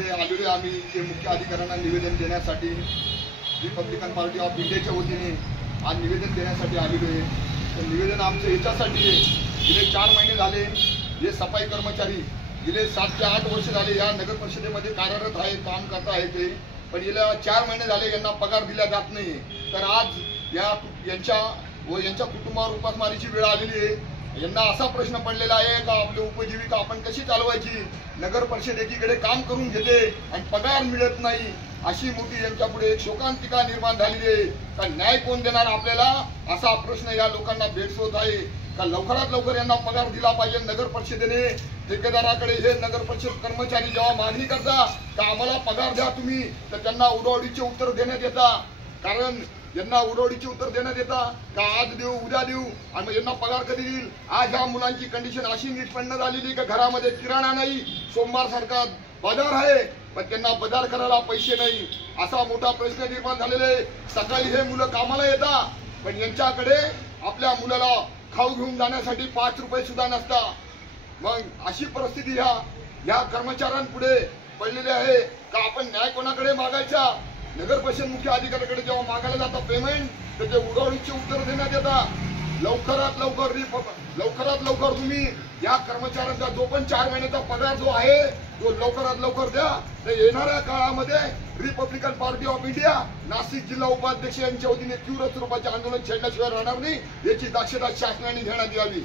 ऑफिसमध्ये आलेलो आम्ही जे मुख्य अधिकाऱ्यांना निवेदन देण्यासाठी रिपब्लिकन पार्टी ऑफ इंडियाच्या वतीने आज निवेदन देण्यासाठी आलेलो आहे। तर निवेदन आमचं याच्यासाठी आहे, गेले 4 महिने झाले हे सफाई कर्मचारी गेले 7 ते 8 वर्ष झाले या नगर परिषदेमध्ये कार्यरत आहे, काम करत आहे ते, पण गेल्या 4 महिने झाले यांना पगार दिला जात नाही। तर आज यांच्या कुटुंबावर उपासमारीची वेळ आलेली आहे। यांना असा प्रश्न पडलेला आहे का आपली उपजीविका आपण कशी चालवायची, नगर परिषद एकीकडे काम करून घेते आणि पगार मिळत नाही, अशी मोठी यांच्यापुढे एक शोकांतिका निर्माण झालेली आहे। का न्याय कोण देणार आपल्याला, असा प्रश्न या लोकांना भेडसावत आहे। का लवकरात लवकर यांना पगार दिला पाहिजे। नगर परिषदेने ठेकेदाराकडे हे नगर परिषद कर्मचारी जेव्हा मागणी करता का आम्हाला पगार द्या तुम्ही, तर त्यांना उडवडीचे उत्तर देण्यात येतात। कारण यांना उडवडीचे उत्तर देण्यात येतात का आज देऊ उद्या देऊ आणि मग यांना पगार कधी देईल। आज ह्या मुलांची कंडिशन अशी नीटपणे झालेली का घरामध्ये किराणा नाही, सोमवार सारखा बाजार आहे पण त्यांना बाजार करायला पैसे नाही, असा मोठा प्रश्न निर्माण झालेला आहे। सकाळी हे मुलं कामाला येतात पण यांच्याकडे आपल्या मुलाला खाऊ घेऊन जाण्यासाठी 5 रुपये सुद्धा नसतात। मग अशी परिस्थिती ह्या कर्मचाऱ्यांपुढे पडलेली आहे का आपण न्याय कोणाकडे मागायचा। नगर परिषद मुख्य अधिकाऱ्याकडे जेव्हा मागायला जातात पेमेंट तर ते उडवडीचे उत्तर देण्यात येतात। लवकरात लवकर तुम्ही या कर्मचाऱ्यांचा जो पण 4 महिन्याचा पगार जो आहे तो लवकरात लवकर द्या। तर येणाऱ्या काळामध्ये Republican party of India Nashik जिल्हा उपाध्यक्ष यांच्या वतीने तीव्र स्वरूपाचे आंदोलन छेडण्याशिवाय राहणार नाही, याची दक्षता शासनाने घेण्यात यावी।